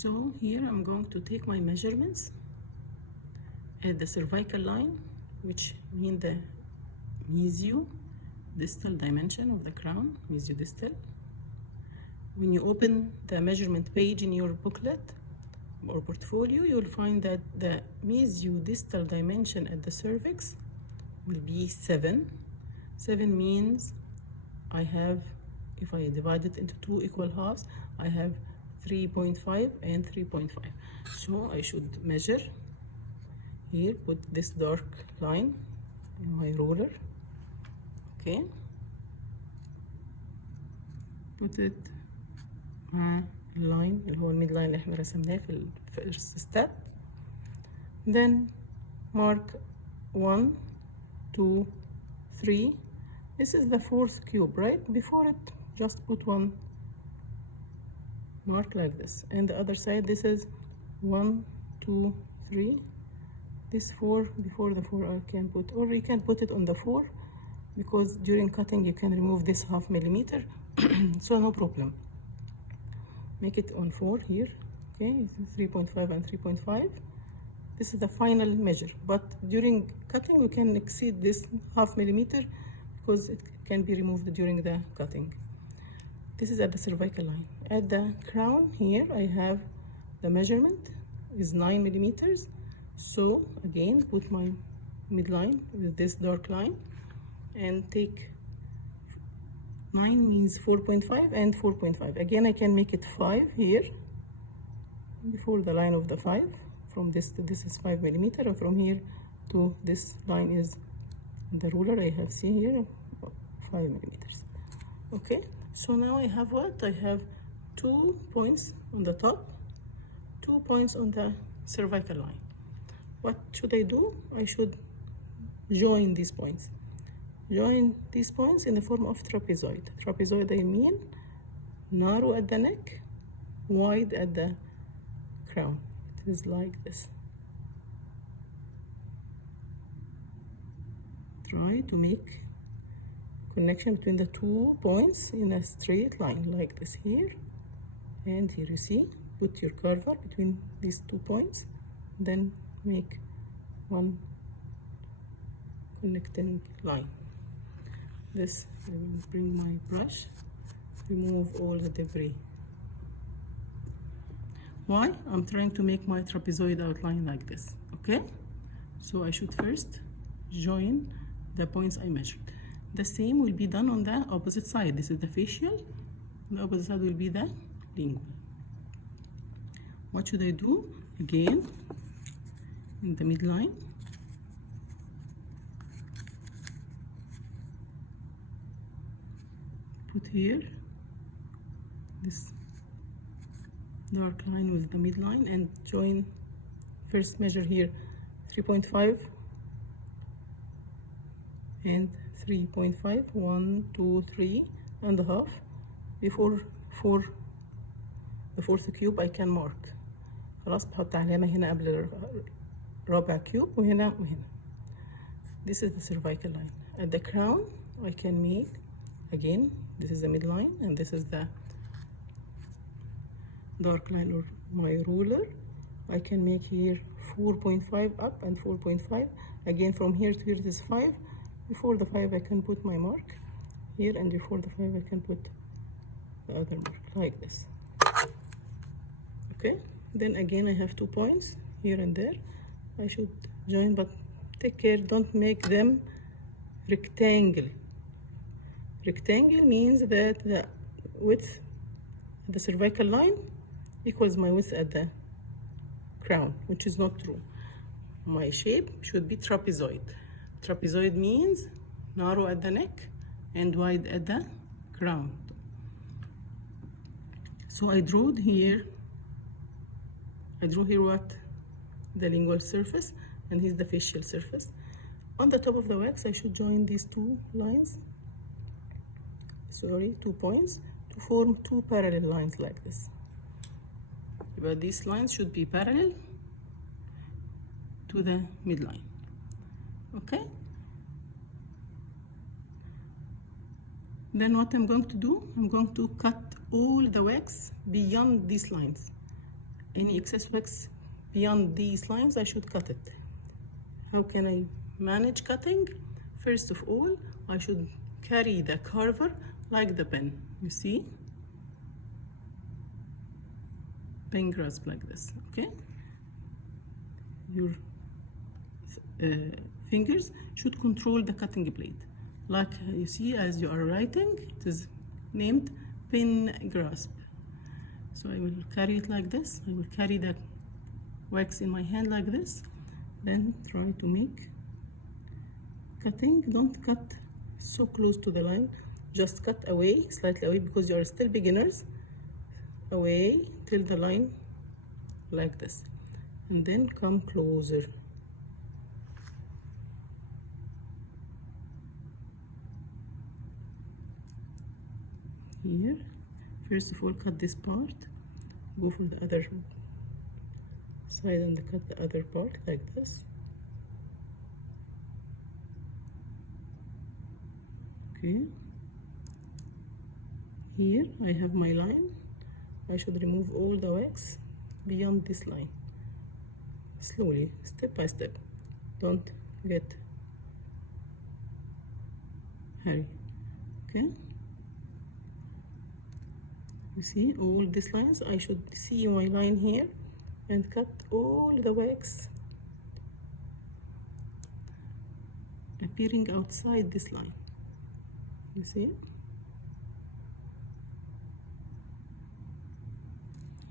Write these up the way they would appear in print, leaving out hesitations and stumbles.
So here I'm going to take my measurements at the cervical line, which mean the mesio-distal dimension of the crown, mesio-distal. When you open the measurement page in your booklet or portfolio, you'll find that the mesio-distal dimension at the cervix will be 7. 7 means I have, if I divide it into 2 equal halves, I have 3.5 and 3.5. So I should measure here, put this dark line in my ruler. Okay, put it مع اللاين اللي هو الميد لاين اللي احنا رسمناه في first step. Then mark 1, 2, 3. This is the 4th cube, right? Before it, just put one mark like this, and the other side, this is 1, 2, 3. This 4, before the 4 I can put, or you can put it on the 4, because during cutting you can remove this ½ millimeter. So no problem, make it on 4 here. Okay, 3.5 and 3.5. This is the final measure, but during cutting we can exceed this ½ millimeter because it can be removed during the cutting. This is at the cervical line. At the crown here I have the measurement is 9 millimeters. So again put my midline with this dark line and take 9 means 4.5 and 4.5. Again I can make it 5 here before the line of the 5. From this to this is 5 millimeter, and from here to this line is the ruler I have seen here 5 millimeters. Okay, so now I have what? I have 2 points on the top, 2 points on the cervical line. What should I do? I should join these points. Join these points in the form of trapezoid. Trapezoid I mean narrow at the neck, wide at the crown. It is like this. Try to make connection between the 2 points in a straight line like this here and here. You see, put your curver between these 2 points, then make one connecting line. This, I will bring my brush, remove all the debris. Why? I'm trying to make my trapezoid outline like this. Okay, so I should first join the points I measured. The same will be done on the opposite side. This is the facial, the opposite side will be the lingual. What should I do? Again, in the midline, put here this dark line with the midline and join. First measure here 3.5 and 3.5, 1, 2, 3 and a half. Before the 4th cube I can mark. خلاص بحط علامة هنا قبل رابع cube وهنا وهنا. This is the cervical line. At the crown I can make, again, this is the midline and this is the dark line or my ruler. I can make here 4.5 up and 4.5. Again from here to here it is 5. Before the 5 I can put my mark here, and before the 5 I can put the other mark like this. Okay, then again I have 2 points here and there. I should join, but take care, don't make them rectangle. Rectangle means that the width at the cervical line equals my width at the crown, which is not true. My shape should be trapezoid. Trapezoid means narrow at the neck and wide at the crown. So I drew here what? The lingual surface, and here's the facial surface. On the top of the wax I should join these 2 lines, 2 points, to form 2 parallel lines like this. But these lines should be parallel to the midline. Okay, then what I'm going to do, I'm going to cut all the wax beyond these lines. any excess wax beyond these lines, I should cut it. How can I manage cutting? First of all, I should carry the carver like the pen. You see? Pen grasp like this, okay? Your fingers should control the cutting blade. Like you see, as you are writing, it is named pen grasp. So I will carry it like this. I will carry the wax in my hand like this. Then try to make cutting. Don't cut so close to the line. Just cut away, slightly away, because you are still beginners. Away till the line like this. And then come closer. Here, first of all, cut this part, go for the other side and cut the other part like this. Okay, here I have my line. I should remove all the wax beyond this line, slowly, step by step. Don't get hurry. Okay, you see all these lines. I should see my line here and cut all the wax appearing outside this line. You see?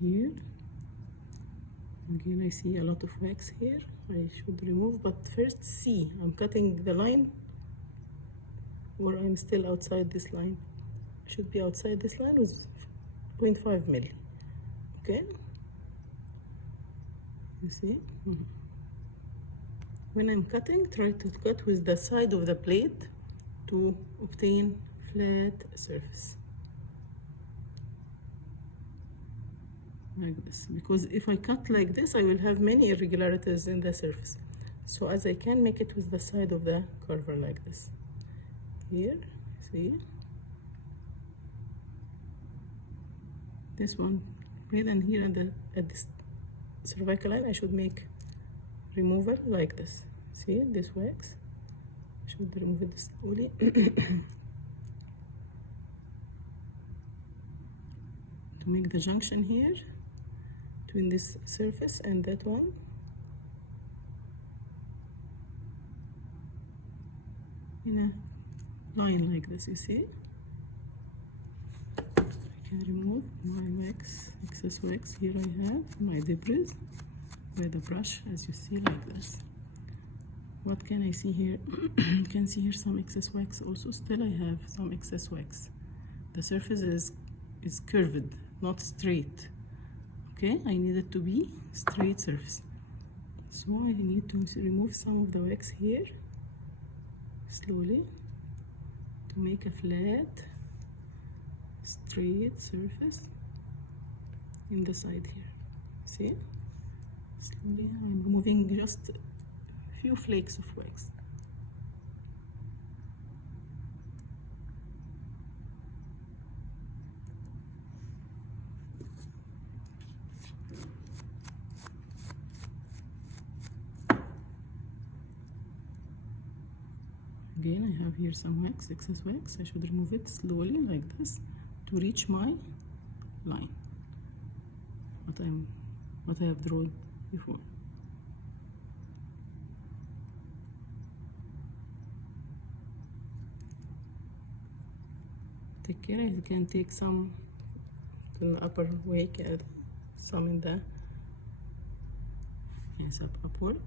Here again I see a lot of wax here. I should remove, but first see, I'm cutting the line or I'm still outside this line. I should be outside this line with 0.5 milli. Okay, you see? When I'm cutting, try to cut with the side of the plate to obtain flat surface like this, because if I cut like this I will have many irregularities in the surface. So as I can make it with the side of the carver like this. Here, see, this one, and here at this cervical line I should make removal like this. See this wax, I should remove it slowly. To make the junction here between this surface and that one. In a line like this, you see? I can remove my wax, excess wax. Here I have my debris with a brush, as you see, like this. What can I see here? You can see here some excess wax also. Still I have some excess wax. The surface is curved, not straight. Okay, I need it to be straight surface. So I need to remove some of the wax here slowly to make a flat, straight surface in the side here. See? Slowly I'm removing just a few flakes of wax. Again, I have here some wax, excess wax. I should remove it slowly like this to reach my line, what I have drawn before. Take care, you can take some in the upper wake, some in the upward.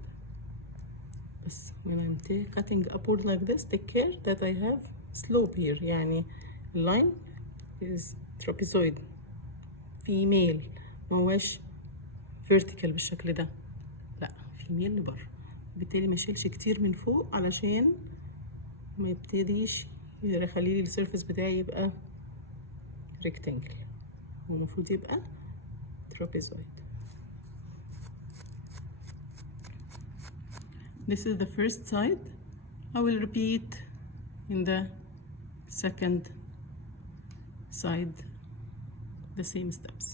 When I'm cutting upward like this, take care that I have slope here. يعني اللاين is trapezoid في ميل، ما هوش vertical بالشكل ده، لا في ميل لبره. بالتالي ما يشيلش كتير من فوق علشان ما يبتديش يخلي لي السيرفيس بتاعي يبقى rectangle. هو المفروض يبقى trapezoid. This is the first side. I will repeat in the second side the same steps.